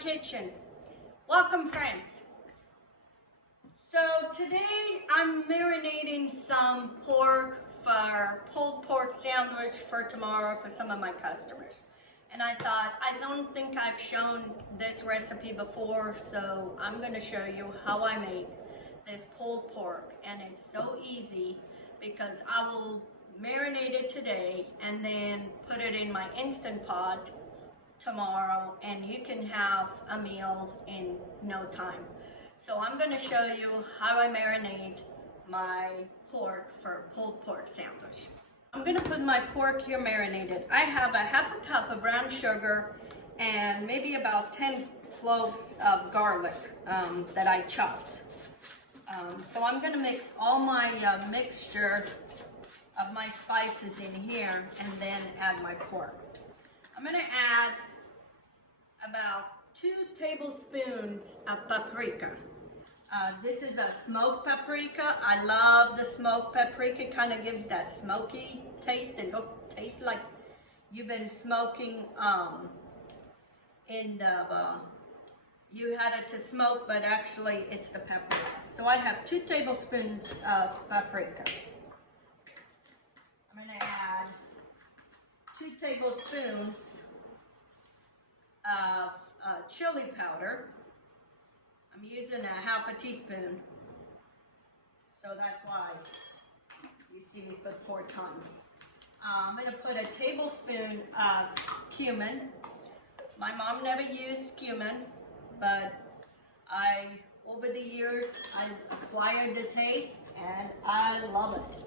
kitchen. Welcome, friends. So today I'm marinating some pork for pulled pork sandwich for tomorrow for some of my customers. And I thought, I don't think I've shown this recipe before, so I'm going to show you how I make this pulled pork. And it's so easy because I will marinate it today and then put it in my Instant Pot tomorrow, and you can have a meal in no time. So I'm going to show you how I marinate my pork for pulled pork sandwich. I'm going to put my pork here marinated. I have a half a cup of brown sugar and maybe about 10 cloves of garlic that I chopped. So I'm going to mix all my mixture of my spices in here and then add my pork. I'm going to add about 2 tablespoons of paprika. This is a smoked paprika. I love the smoked paprika. It kind of gives that smoky taste. It tastes like you've been smoking you had it to smoke, but actually it's the paprika. So I have 2 tablespoons of paprika. I'm going to add 2 tablespoons of chili powder. I'm using a half a teaspoon, so that's why you see me put 4 times. I'm going to put a tablespoon of cumin. My mom never used cumin, but over the years, I acquired the taste and I love it.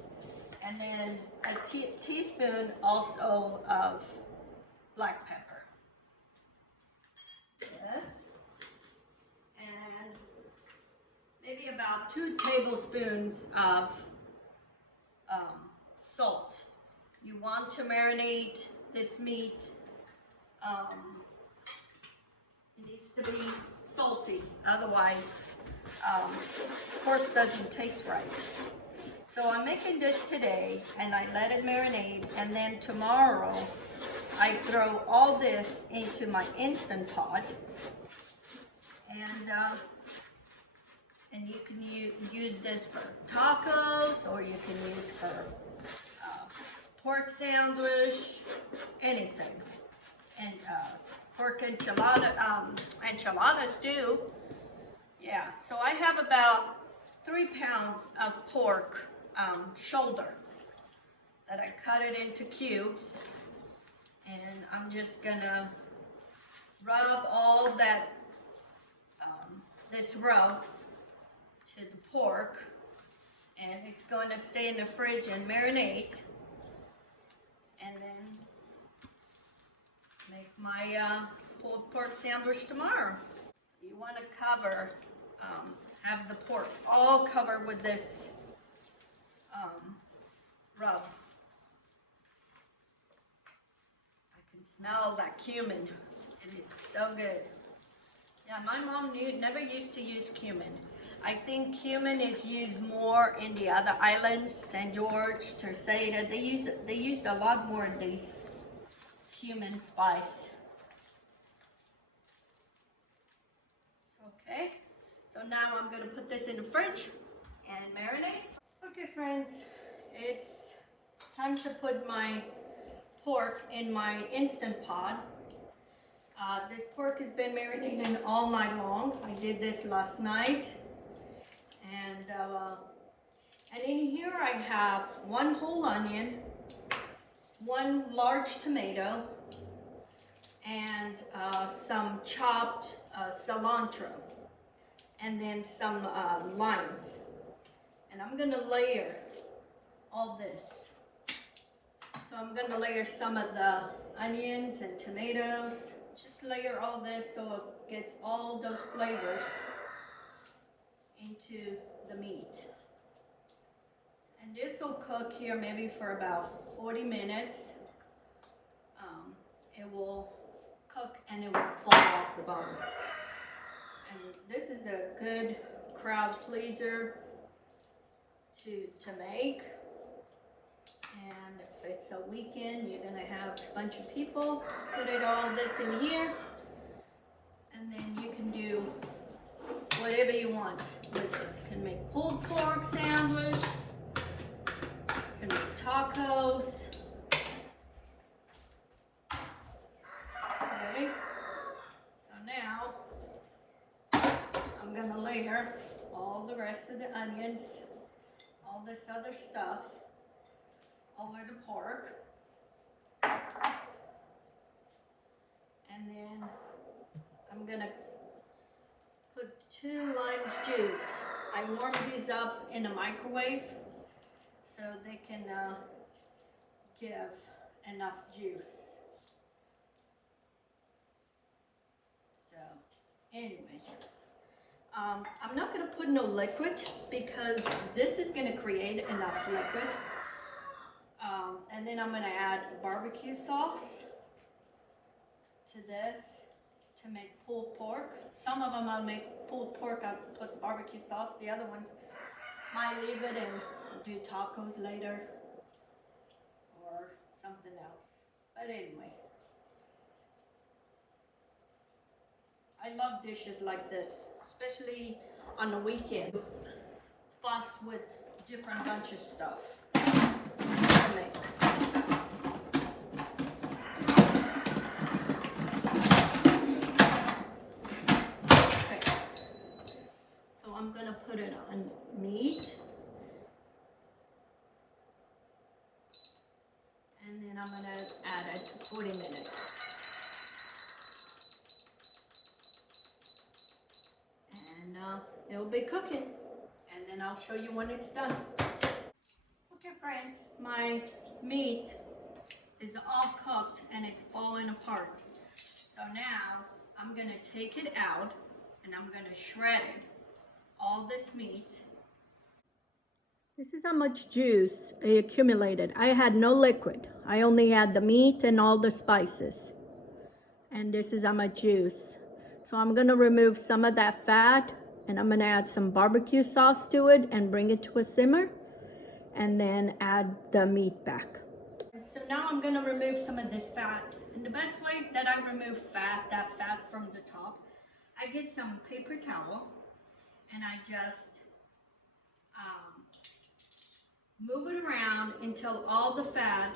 And then a teaspoon also of black pepper. Yes. And maybe about 2 tablespoons of salt. You want to marinate this meat. It needs to be salty, otherwise pork doesn't taste right. So I'm making this today and I let it marinate, and then tomorrow I throw all this into my Instant Pot, and you can use this for tacos, or you can use for pork sandwich, anything, and pork enchiladas too. Yeah, so I have about 3 pounds of pork shoulder that I cut it into cubes, and I'm just gonna rub all that this rub to the pork, and it's going to stay in the fridge and marinate, and then make my pulled pork sandwich tomorrow. You want to cover, have the pork all covered with this rub. I can smell that cumin. It is so good. Yeah, my mom never used to use cumin. I think cumin is used more in the other islands, St. George, Terceira. They used a lot more of these cumin spice. Okay, so now I'm going to put this in the fridge and marinate. Okay, friends, it's time to put my pork in my Instant Pot. This pork has been marinating all night long. I did this last night. And in here I have 1 whole onion, 1 large tomato, and some chopped cilantro, and then some limes. And I'm going to layer all this. So I'm going to layer some of the onions and tomatoes. Just layer all this so it gets all those flavors into the meat. And this will cook here maybe for about 40 minutes. It will cook and it will fall off the bone. And this is a good crowd pleaser to make. And if it's a weekend, you're gonna have a bunch of people. Put all this in here, and then whatever you want with it. You can make pulled pork sandwich, you can make tacos. Okay, so now I'm gonna layer all the rest of the onions, all this other stuff over the pork. And then I'm gonna put 2 limes juice. I warm these up in a microwave so they can give enough juice. So anyway, I'm not gonna put no liquid because this is gonna create enough liquid. And then I'm gonna add barbecue sauce to this to make pulled pork. Some of them I'll make pulled pork, I'll put barbecue sauce. The other ones might leave it and do tacos later or something else. But anyway, I love dishes like this, especially on the weekend. Fuss with different bunch of stuff to make. I'm gonna put it on meat, and then I'm gonna add it 40 minutes. And it'll be cooking, and then I'll show you when it's done. Okay friends, my meat is all cooked and it's falling apart. So now I'm gonna take it out and I'm gonna shred it. All this meat. This is how much juice I accumulated. I had no liquid. I only had the meat and all the spices. And this is how much juice. So I'm gonna remove some of that fat and I'm gonna add some barbecue sauce to it and bring it to a simmer and then add the meat back. So now I'm gonna remove some of this fat. And the best way that I remove fat, that fat from the top, I get some paper towel and I just move it around until all the fat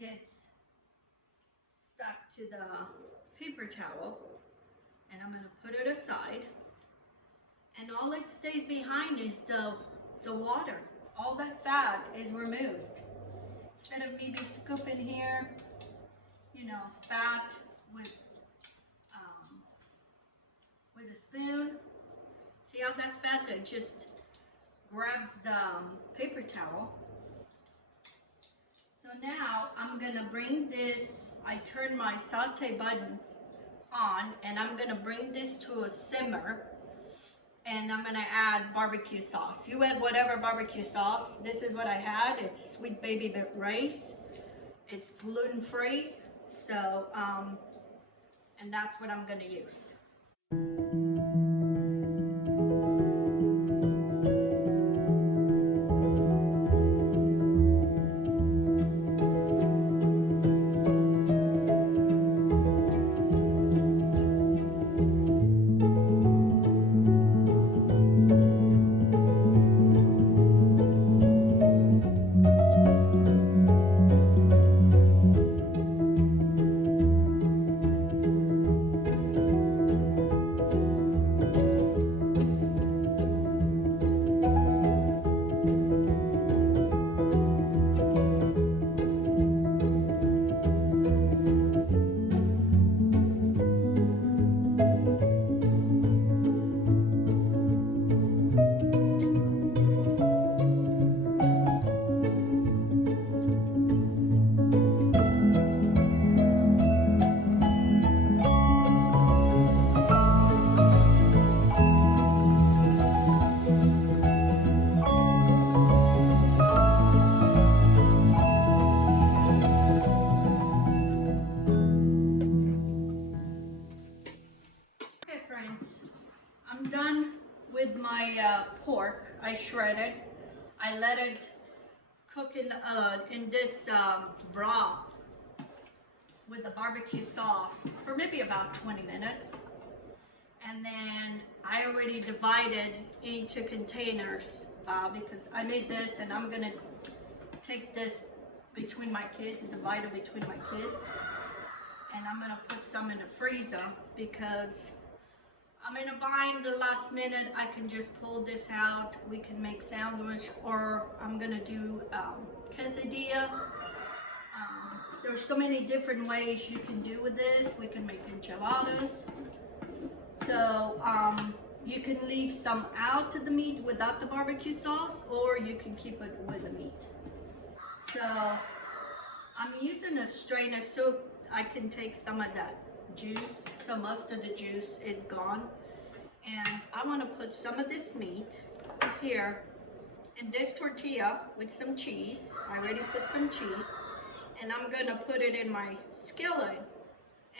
gets stuck to the paper towel, and I'm going to put it aside, and all it stays behind is the water. All that fat is removed. Instead of me be scooping here, you know, fat with a spoon. See how that fat that just grabs the paper towel. So now I'm gonna bring this, I turn my saute button on and I'm gonna bring this to a simmer and I'm gonna add barbecue sauce. You add whatever barbecue sauce. This is what I had. It's Sweet Baby Rice. It's gluten-free. So, and that's what I'm gonna use. I'm done with my pork. I shredded. I let it cook in this broth with the barbecue sauce for maybe about 20 minutes. And then I already divided into containers because I made this, and I'm gonna take this between my kids, divide it between my kids. And I'm gonna put some in the freezer because I'm in a bind the last minute. I can just pull this out. We can make sandwich, or I'm gonna do quesadilla. There's so many different ways you can do with this. We can make enchiladas. So you can leave some out of the meat without the barbecue sauce, or you can keep it with the meat. So I'm using a strainer so I can take some of that juice. So most of the juice is gone. And I want to put some of this meat here in this tortilla with some cheese. I already put some cheese. And I'm going to put it in my skillet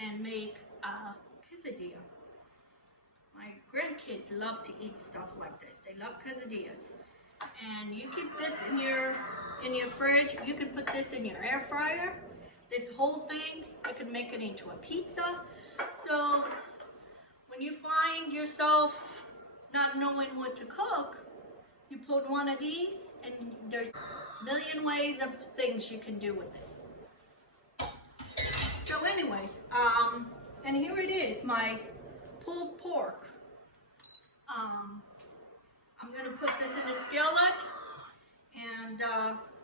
and make a quesadilla. My grandkids love to eat stuff like this. They love quesadillas. And you keep this in your fridge. You can put this in your air fryer. This whole thing, you can make it into a pizza. So when you find yourself not knowing what to cook, you put one of these, and there's a million ways of things you can do with it. So anyway, and here it is, my pulled pork. I'm gonna put this in a skillet, and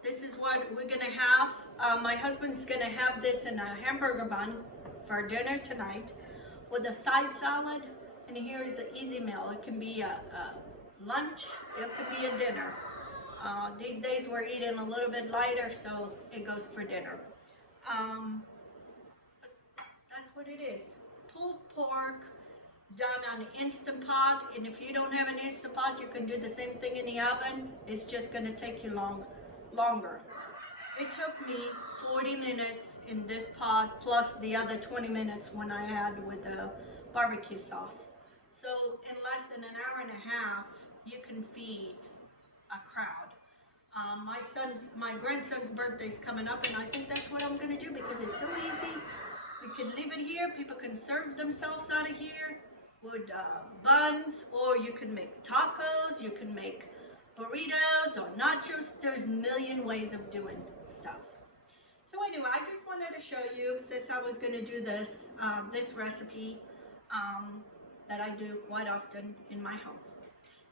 this is what we're gonna have. My husband's gonna have this in a hamburger bun for dinner tonight with a side salad, and here is an easy meal. It can be a lunch, it could be a dinner. These days we're eating a little bit lighter, so it goes for dinner. But that's what it is. Pulled pork done on an Instant Pot, and if you don't have an Instant Pot, you can do the same thing in the oven. It's just going to take you longer. It took me 40 minutes in this pot, plus the other 20 minutes when I had with the barbecue sauce. So in less than an hour and a half, you can feed a crowd. My grandson's birthday's coming up, and I think that's what I'm going to do because it's so easy. We can leave it here. People can serve themselves out of here with buns, or you can make tacos, you can make burritos or nachos. There's a million ways of doing stuff. So anyway, I just wanted to show you, since I was going to do this, this recipe that I do quite often in my home.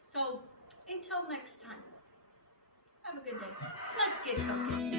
So until next time, have a good day. Let's get cooking.